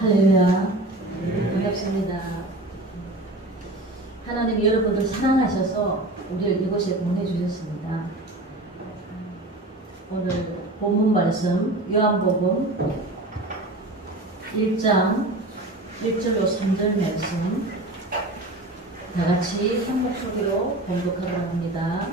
할렐루야. 반갑습니다. 하나님이 여러분들 사랑하셔서 우리를 이곳에 보내주셨습니다. 오늘 본문 말씀 요한복음 1장 1절로 3절 말씀 다같이 한 목소리로 봉독하도록 합니다.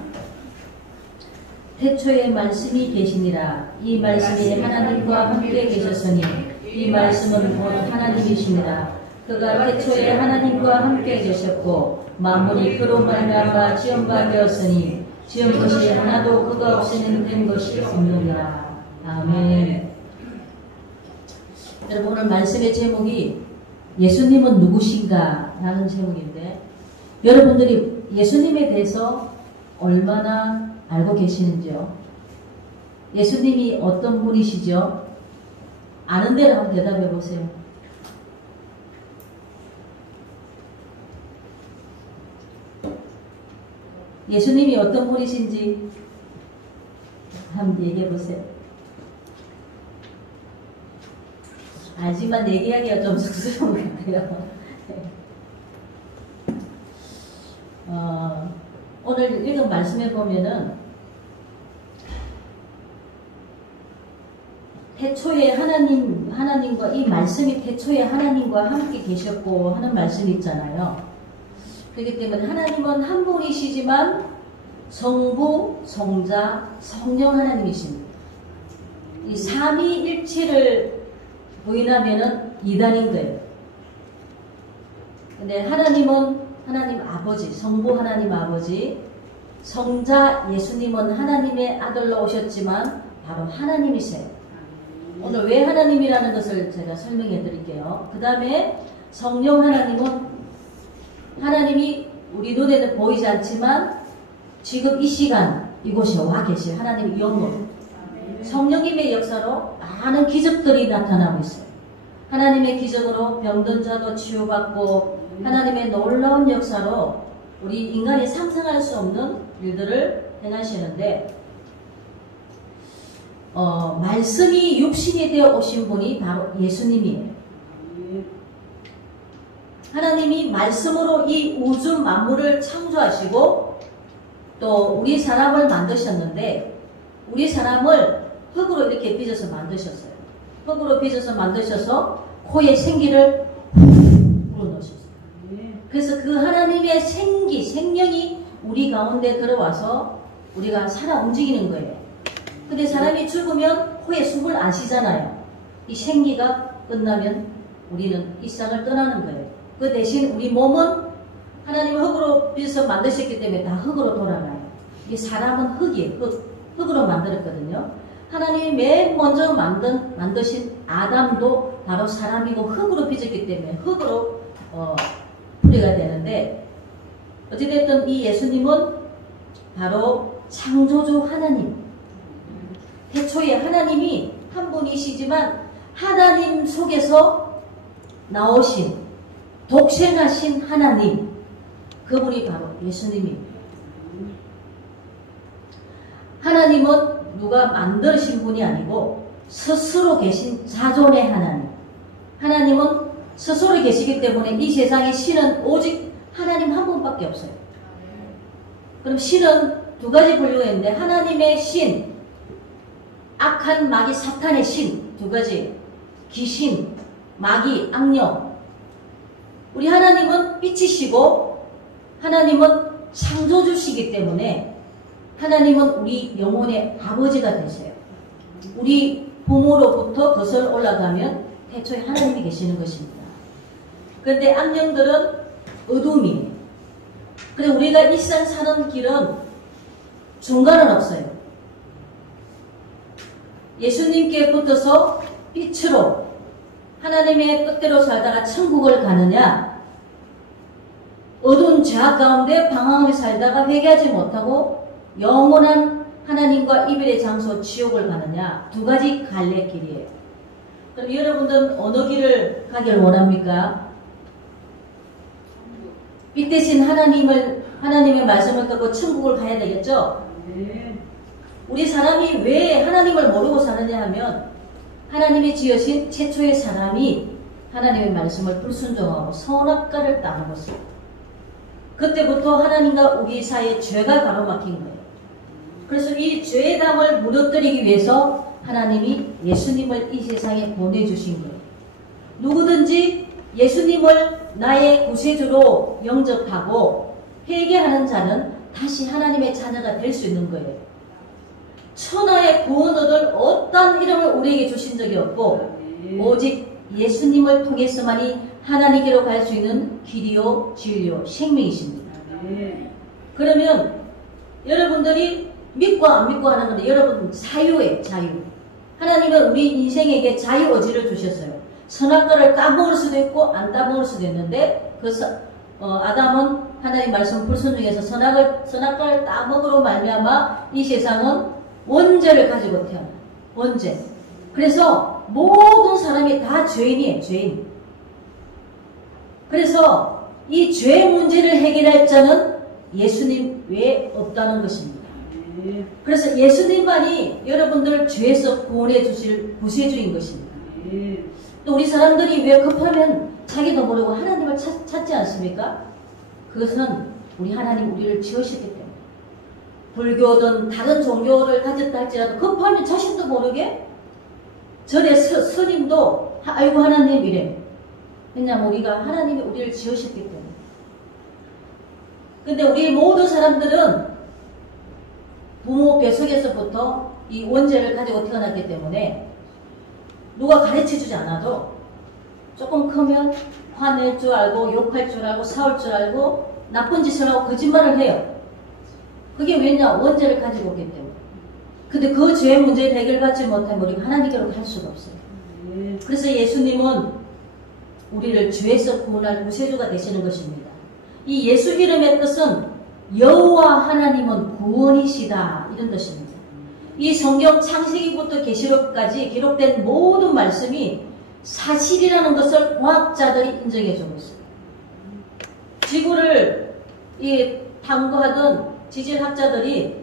태초에 말씀이 계시니라. 이 말씀이 하나님과 함께 계셨으니 이 말씀은 곧 하나님이시니라. 그가 태초에 하나님과 함께 계셨고 만물이 그로 말미암아 지은 바 되었으니 지은 것이 하나도 그가 없이는 된 것이 없느니라. 아멘. 여러분, 오늘 말씀의 제목이 예수님은 누구신가? 라는 제목인데, 여러분들이 예수님에 대해서 얼마나 알고 계시는지요? 예수님이 어떤 분이시죠? 아는 대로 한번 대답해 보세요. 예수님이 어떤 분이신지 한번 얘기해 보세요. 알지만 얘기하기가 좀 쑥스러운 것 같아요. 오늘 읽은 말씀에 보면은 태초에 하나님과 이 말씀이 태초에 하나님과 함께 계셨고 하는 말씀이 있잖아요. 그렇기 때문에 하나님은 한 분이시지만 성부, 성자, 성령 하나님이십니다. 이 삼위일체를 부인하면은 이단인 거예요. 근데 하나님은 하나님 아버지, 성부 하나님 아버지, 성자 예수님은 하나님의 아들로 오셨지만 바로 하나님이세요. 오늘 왜 하나님이라는 것을 제가 설명해 드릴게요. 그 다음에 성령 하나님은 하나님이 우리 눈에는 보이지 않지만 지금 이 시간 이곳에 와 계신 하나님의 영으로 성령님의 역사로 많은 기적들이 나타나고 있어요. 하나님의 기적으로 병든 자도 치유받고 하나님의 놀라운 역사로 우리 인간이 상상할 수 없는 일들을 행하시는데 말씀이 육신이 되어 오신 분이 바로 예수님이에요. 하나님이 말씀으로 이 우주 만물을 창조하시고 또 우리 사람을 만드셨는데 우리 사람을 흙으로 이렇게 빚어서 만드셨어요. 흙으로 빚어서 만드셔서 코에 생기를 불어넣으셨어요. 그래서 그 하나님의 생명이 우리 가운데 들어와서 우리가 살아 움직이는 거예요. 근데 사람이 죽으면 코에 숨을 안 쉬잖아요. 이 생기가 끝나면 우리는 이 세상을 떠나는 거예요. 그 대신 우리 몸은 하나님이 흙으로 빚어서 만드셨기 때문에 다 흙으로 돌아가요. 이 사람은 흙이에요. 흙으로 만들었거든요. 하나님이 맨 먼저 만드신 아담도 바로 사람이고 흙으로 빚었기 때문에 흙으로 뿌리가 되는데 어찌됐든 이 예수님은 바로 창조주 하나님. 태초에 하나님이 한 분이시지만 하나님 속에서 나오신 독생하신 하나님, 그분이 바로 예수님입니다. 하나님은 누가 만드신 분이 아니고 스스로 계신 자존의 하나님. 하나님은 스스로 계시기 때문에 이 세상의 신은 오직 하나님 한 분밖에 없어요. 그럼 신은 두 가지 분류가 있는데 하나님의 신, 악한 마귀 사탄의 신 두 가지, 귀신, 마귀, 악령. 우리 하나님은 빛이시고 하나님은 창조주시기 때문에 하나님은 우리 영혼의 아버지가 되세요. 우리 부모로부터 거슬러 올라가면 태초에 하나님이 계시는 것입니다. 그런데 악령들은 어둠이에요. 그래서 우리가 이 세상 사는 길은 중간은 없어요. 예수님께 붙어서 빛으로 하나님의 뜻대로 살다가 천국을 가느냐, 어두운 죄악 가운데 방황하며 살다가 회개하지 못하고 영원한 하나님과 이별의 장소 지옥을 가느냐, 두 가지 갈래길이에요. 그럼 여러분들은 어느 길을 가길 원합니까? 빛 대신 하나님의 말씀을 듣고 천국을 가야 되겠죠? 우리 사람이 왜 하나님을 모르고 사느냐 하면 하나님이 지으신 최초의 사람이 하나님의 말씀을 불순종하고 선악과를 따먹었어요. 그때부터 하나님과 우리 사이에 죄가 가로막힌 거예요. 그래서 이 죄의 담을 무너뜨리기 위해서 하나님이 예수님을 이 세상에 보내주신 거예요. 누구든지 예수님을 나의 구세주로 영접하고 회개하는 자는 다시 하나님의 자녀가 될 수 있는 거예요. 천하의 구원 얻을 어떤 이름을 우리에게 주신 적이 없고 오직 예수님을 통해서만이 하나님께로 갈 수 있는 길이요 진리요 생명이십니다. 그러면 여러분들이 믿고 안 믿고 하는 건데 여러분 자유예요. 자유. 하나님은 우리 인생에게 자유의지를 주셨어요. 선악과를 따먹을 수도 있고 안 따먹을 수도 있는데 아담은 하나님 말씀 불순종해서 선악과를 따먹으로 말미암아 이 세상은 원죄를 가지고 태어나. 원죄. 그래서 모든 사람이 다 죄인이에요. 죄인. 그래서 이 죄 문제를 해결할 자는 예수님 외에 없다는 것입니다. 그래서 예수님만이 여러분들을 죄에서 구원해 주실 구세주인 것입니다. 또 우리 사람들이 왜 급하면 자기도 모르고 하나님을 찾지 않습니까? 그것은 우리 하나님 우리를 지으셨기 때문에. 불교든 다른 종교를 가졌다 할지라도 급하면 자신도 모르게 절에 스님도 아이고 하나님 이래. 왜냐하면 우리가 하나님이 우리를 지으셨기 때문에. 근데 우리 모든 사람들은 부모 뱃속에서부터 이 원죄를 가지고 태어났기 때문에 누가 가르쳐주지 않아도 조금 크면 화낼 줄 알고 욕할 줄 알고 싸울 줄 알고 나쁜 짓을 하고 거짓말을 해요. 그게 왜냐? 원죄를 가지고 오기 때문에. 근데 그 죄의 문제를 해결받지 못하면 우리가 하나님께로 갈 수가 없어요. 그래서 예수님은 우리를 죄에서 구원할 구세주가 되시는 것입니다. 이 예수 이름의 뜻은 여호와 하나님은 구원이시다 이런 뜻입니다. 이 성경 창세기부터 계시록까지 기록된 모든 말씀이 사실이라는 것을 과학자들이 인정해주고 있어요. 지구를 탐구하던 지질학자들이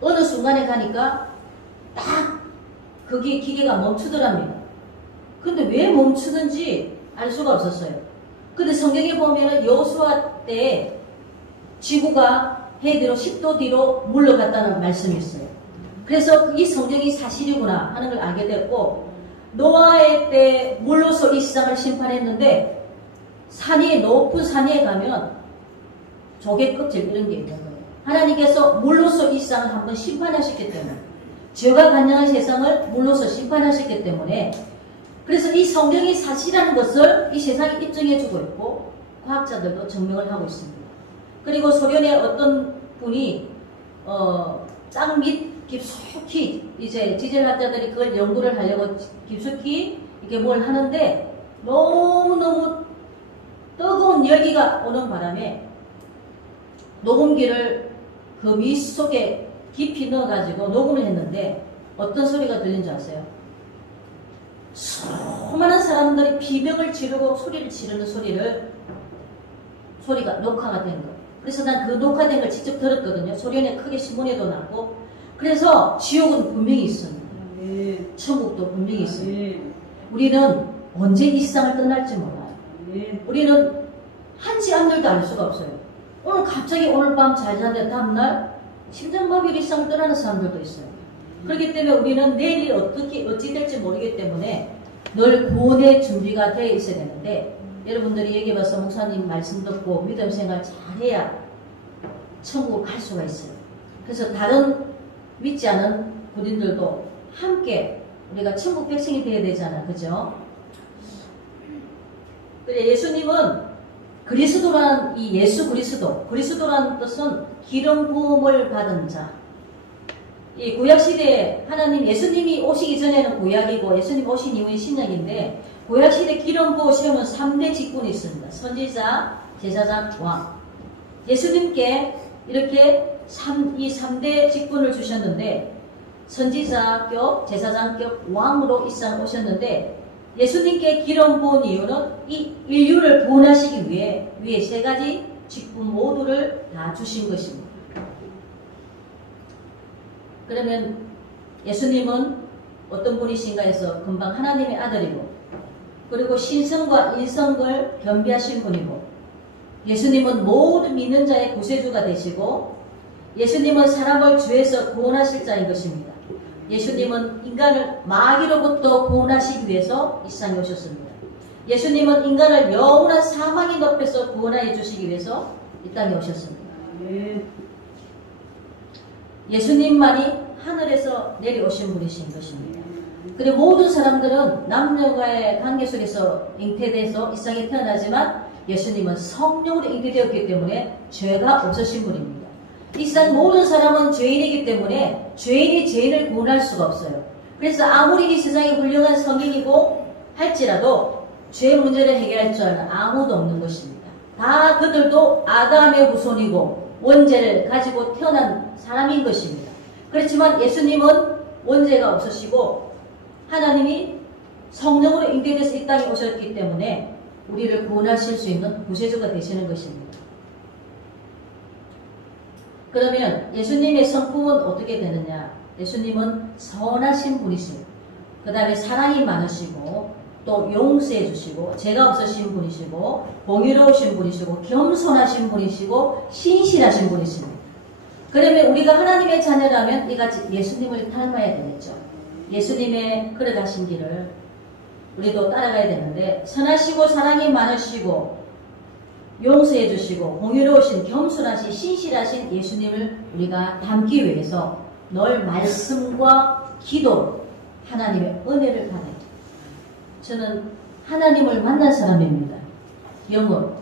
어느 순간에 가니까 딱 거기 기계가 멈추더랍니다. 근데 왜 멈추는지 알 수가 없었어요. 근데 성경에 보면은 여호수아 때 지구가 해 뒤로 10도 뒤로 물러갔다는 말씀이 있어요. 그래서 이 성경이 사실이구나 하는 걸 알게 됐고, 노아의 때 물로서 이 세상을 심판했는데 높은 산에 가면 조개 껍질 이런 게 있는 거예요. 하나님께서 물로서 이 세상을 한번 심판하셨기 때문에, 죄가 간영한 세상을 물로서 심판하셨기 때문에, 그래서 이 성경이 사실이라는 것을 이 세상이 인정해주고 있고 과학자들도 증명을 하고 있습니다. 그리고 소련의 어떤 분이 땅 밑 깊숙이 이제 지질학자들이 그걸 연구를 하려고 깊숙이 이렇게 뭘 하는데 너무너무 뜨거운 열기가 오는 바람에 녹음기를 그 밑 속에 깊이 넣어가지고 녹음을 했는데 어떤 소리가 들린 줄 아세요? 수많은 사람들이 비명을 지르고 소리를 지르는 소리가 녹화가 된 거예요. 그래서 난 그 녹화된 걸 직접 들었거든요. 소련에 크게 신문에도 나고. 그래서 지옥은 분명히 있습니다. 천국도 분명히 있습니다. 우리는 언제 이 세상을 떠날지 몰라요. 우리는 한치 앞날도 알 수가 없어요. 오늘 갑자기 오늘 밤 잘 자는데 다음날 심장마비로 이 세상을 떠나는 사람들도 있어요. 그렇기 때문에 우리는 내일이 어찌 될지 모르기 때문에 늘 구원의 준비가 되어 있어야 되는데, 여러분들이 얘기해봐서 목사님 말씀 듣고 믿음 생활 잘해야 천국을 갈 수가 있어요. 그래서 다른 믿지 않은 군인들도 함께 우리가 천국 백성이 되어야 되잖아. 그죠? 그래, 예수님은 그리스도라는 이 예수 그리스도라는 뜻은 기름 부음을 받은 자. 이 구약시대에 하나님 예수님이 오시기 전에는 구약이고 예수님 오신 이후에 신약인데, 구약시대 기름 부으시면 3대 직분이 있습니다. 선지자, 제사장, 왕. 예수님께 이렇게 이 3대 직분을 주셨는데, 선지자격, 제사장격, 왕으로 이 세상에 오셨는데, 예수님께 기름 부은 이유는 이 인류를 구원하시기 위해 3가지 직분 모두를 다 주신 것입니다. 그러면 예수님은 어떤 분이신가 해서 금방 하나님의 아들이고 그리고 신성과 인성을 겸비하신 분이고, 예수님은 모든 믿는 자의 구세주가 되시고, 예수님은 사람을 죄에서 구원하실 자인 것입니다. 예수님은 인간을 마귀로부터 구원하시기 위해서 이 세상에 오셨습니다. 예수님은 인간을 영원한 사망의 늪에서 구원하여 주시기 위해서 이 땅에 오셨습니다. 예수님만이 하늘에서 내려오신 분이신 것입니다. 그리고 모든 사람들은 남녀와의 관계 속에서 잉태돼서 이 세상에 태어나지만 예수님은 성령으로 잉태되었기 때문에 죄가 없으신 분입니다. 이 세상 모든 사람은 죄인이기 때문에 죄인이 죄인을 구원할 수가 없어요. 그래서 아무리 이 세상에 훌륭한 성인이고 할지라도 죄 문제를 해결할 줄 아는 아무도 없는 것입니다. 다 그들도 아담의 후손이고 원죄를 가지고 태어난 사람인 것입니다. 그렇지만 예수님은 원죄가 없으시고 하나님이 성령으로 잉태돼서 이 땅에 오셨기 때문에 우리를 구원하실 수 있는 구세주가 되시는 것입니다. 그러면 예수님의 성품은 어떻게 되느냐? 예수님은 선하신 분이시고, 그 다음에 사랑이 많으시고, 또 용서해 주시고, 죄가 없으신 분이시고, 공의로우신 분이시고, 겸손하신 분이시고, 신실하신 분이십니다. 그러면 우리가 하나님의 자녀라면 이같이 예수님을 닮아야 되겠죠. 예수님의 걸어가신 길을 우리도 따라가야 되는데, 선하시고 사랑이 많으시고 용서해 주시고 공의로우신 겸손하신 신실하신 예수님을 우리가 닮기 위해서 늘 말씀과 기도, 하나님의 은혜를 받아야 돼요. 저는 하나님을 만난 사람입니다. 영으로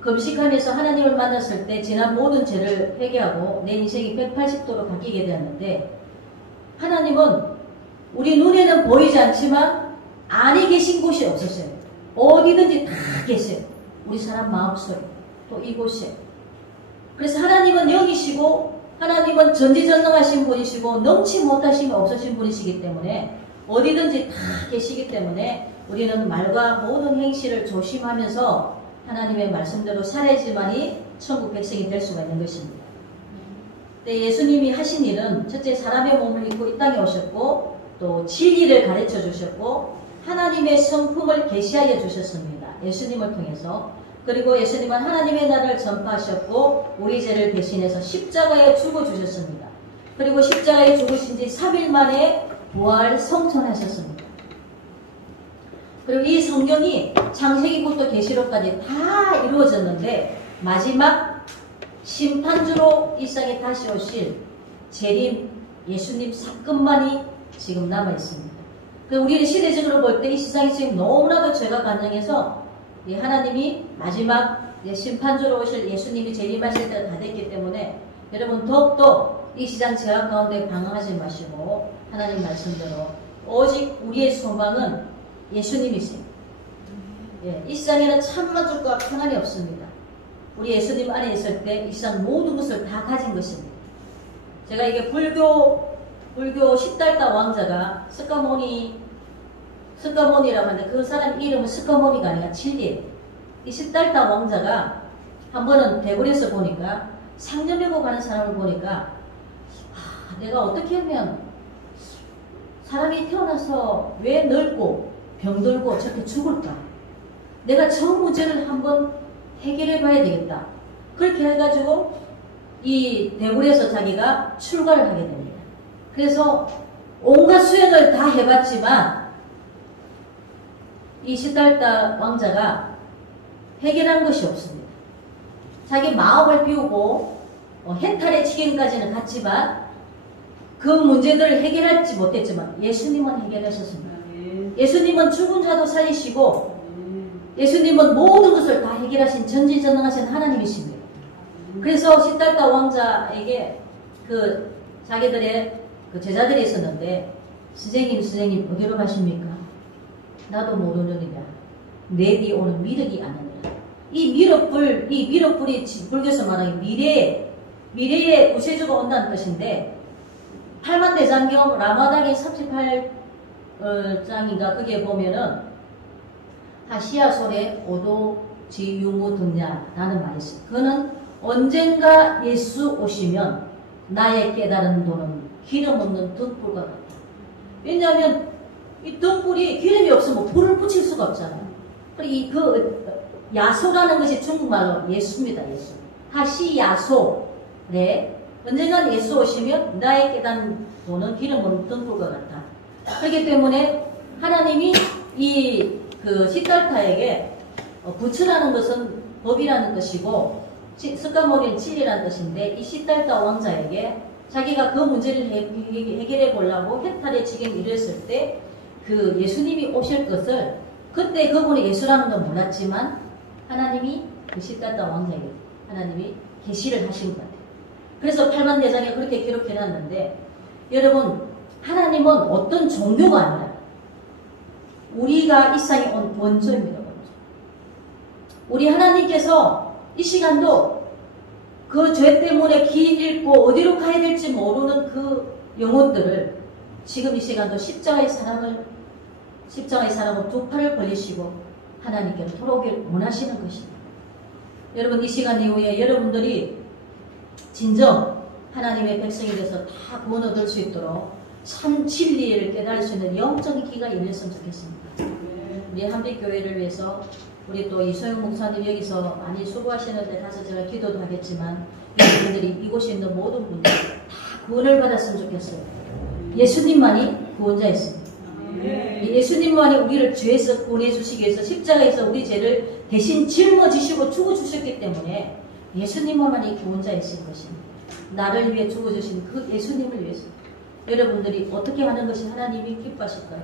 금식하면서 하나님을 만났을 때 지난 모든 죄를 회개하고 내 인생이 180도로 바뀌게 되었는데, 하나님은 우리 눈에는 보이지 않지만 안에 계신 곳이 없었어요. 어디든지 다 계세요. 우리 사람 마음속에, 또 이곳에. 그래서 하나님은 영이시고 하나님은 전지전능하신 분이시고 넘치 못하심이 없으신 분이시기 때문에 어디든지 다 계시기 때문에 우리는 말과 모든 행실을 조심하면서 하나님의 말씀대로 살아야지만이 천국 백성이 될 수가 있는 것입니다. 네, 예수님이 하신 일은 첫째 사람의 몸을 입고 이 땅에 오셨고, 또 진리를 가르쳐 주셨고, 하나님의 성품을 계시하여 주셨습니다. 예수님을 통해서. 그리고 예수님은 하나님의 나라를 전파하셨고 우리 죄를 대신해서 십자가에 죽어 주셨습니다. 그리고 십자가에 죽으신 지 3일 만에 부활 성천하셨습니다. 그리고 이 성경이 창세기부터 계시록까지 다 이루어졌는데 마지막 심판주로 이 세상에 다시 오실 재림 예수님 사건만이 지금 남아 있습니다. 우리는 시대적으로 볼 때 이 세상이 지금 너무나도 죄가 간증해서 하나님이 마지막 심판주로 오실 예수님이 재림하실 때가 다 됐기 때문에 여러분 더욱더 이 시장 죄악 가운데 방황하지 마시고 하나님 말씀대로 오직 우리의 소망은 예수님이세요. 이 세상에는 참 만족과 평안이 없습니다. 우리 예수님 안에 있을 때 이 세상 모든 것을 다 가진 것입니다. 제가 이게 불교 시달다 왕자가 스카모니라고 하는데 그 사람 이름은 스카모니가 아니라 칠리예요. 이 시달다 왕자가 한 번은 대궐에서 보니까 상점에고 가는 사람을 보니까 내가 어떻게 하면 사람이 태어나서 왜 늙고 병들고 저렇게 죽을까? 내가 저 문제를 한번 해결해 봐야 되겠다. 그렇게 해가지고 이 대궐에서 자기가 출가를 하게 됩니다. 그래서 온갖 수행을 다 해봤지만 이 시달다 왕자가 해결한 것이 없습니다. 자기 마음을 비우고 해탈의 지경까지는 갔지만 그 문제들을 해결하지 못했지만 예수님은 해결하셨습니다. 예수님은 죽은 자도 살리시고 예수님은 모든 것을 다 해결하신 전지전능하신 하나님이십니다. 그래서 시달다 왕자에게 자기들의 제자들이 있었는데 선생님 어디로 가십니까? 나도 모르느니라. 내 뒤에 오는 미륵이 아느니라. 이 미륵불이 불교에서 말하는 미래의 구세주가 온다는 뜻인데 8만 대장경 라마다기 38장인가 그게 보면은 하시아솔의 오도지 유무 등냐라는 말이 있어요. 그거는 언젠가 예수 오시면 나의 깨달은 도는 기름 없는 등불과 같다. 왜냐하면 이 등불이 기름이 없으면 불을 붙일 수가 없잖아요. 그 야소라는 것이 중국말로 예수입니다. 예수. 하시야소. 네. 언젠간 예수 오시면 나의 깨닫는 기름은 등불과 같아. 그렇기 때문에 하나님이 그 시달타에게 부츠라는 것은 법이라는 뜻이고 스카모리는 진리라는 뜻인데 이 시달타 왕자에게 자기가 그 문제를 해결해 보려고 해탈의 지경에 이르렀을 때 그 예수님이 오실 것을 그때 그분이 예수라는 건 몰랐지만 하나님이 그 시달타 왕자에게 하나님이 계시를 하신 것 같아요. 그래서 8만 대장에 그렇게 기록해놨는데 여러분 하나님은 어떤 종교가 아니라 우리가 이 세상에 온 원조입니다. 원조. 우리 하나님께서 이 시간도 그 죄 때문에 길 잃고 어디로 가야 될지 모르는 그 영혼들을 지금 이 시간도 십자가의 사랑으로 두 팔을 벌리시고 하나님께 돌아오길 원하시는 것입니다. 여러분 이 시간 이후에 여러분들이 진정 하나님의 백성이 돼서 다 구원 얻을 수 있도록 참 진리를 깨달을 수 있는 영적인 기가 임했으면 좋겠습니다. 우리 한빛교회를 위해서 우리 또 이소영 목사님 여기서 많이 수고하시는데 가서 제가 기도도 하겠지만 여러분들이 이곳에 있는 모든 분들 다 구원을 받았으면 좋겠어요. 예수님만이 구원자였습니다. 예수님만이 우리를 죄에서 구원해 주시기 위해서 십자가에서 우리 죄를 대신 짊어지시고 죽어주셨기 때문에 예수님만이 구원자이신 것입니다. 나를 위해 죽어주신 그 예수님을 위해서 여러분들이 어떻게 하는 것이 하나님이 기뻐하실까요?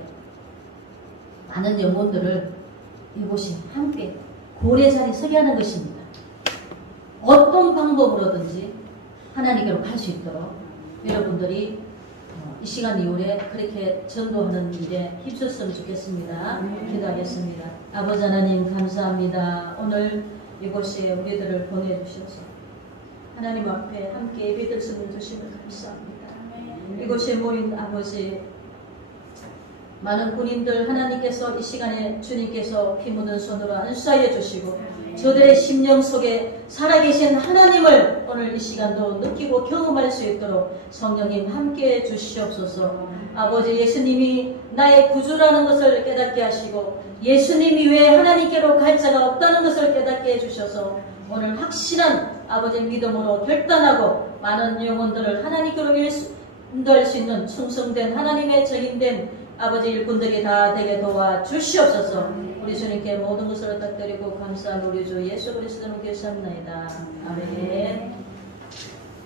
많은 영혼들을 이곳이 함께 구원의 자리에 서게 하는 것입니다. 어떤 방법으로든지 하나님께로 갈 수 있도록 여러분들이 이 시간 이후에 그렇게 전도하는 일에 힘썼으면 좋겠습니다. 기도하겠습니다. 아버지 하나님 감사합니다. 오늘 이곳에 우리들을 보내주셔서 하나님 앞에 함께 예배될 수 있는 주심을 감사합니다. 이곳에 모인 아버지 많은 군인들 하나님께서 이 시간에 주님께서 피 묻은 손으로 안수하여 주시고 저들의 심령 속에 살아계신 하나님을 오늘 이 시간도 느끼고 경험할 수 있도록 성령님 함께해 주시옵소서. 아버지 예수님이 나의 구주라는 것을 깨닫게 하시고 예수님이 왜 하나님께로 갈 자가 없다는 것을 깨닫게 해주셔서 오늘 확실한 아버지의 믿음으로 결단하고 많은 영혼들을 하나님께로 인도할 수 있는 충성된 하나님의 적임된 아버지 일꾼들이 다 되게 도와 주시옵소서. 우리 주님께 모든 것을 부탁드리고 감사한 우리 주 예수 그리스도는 계셨나이다. 아멘.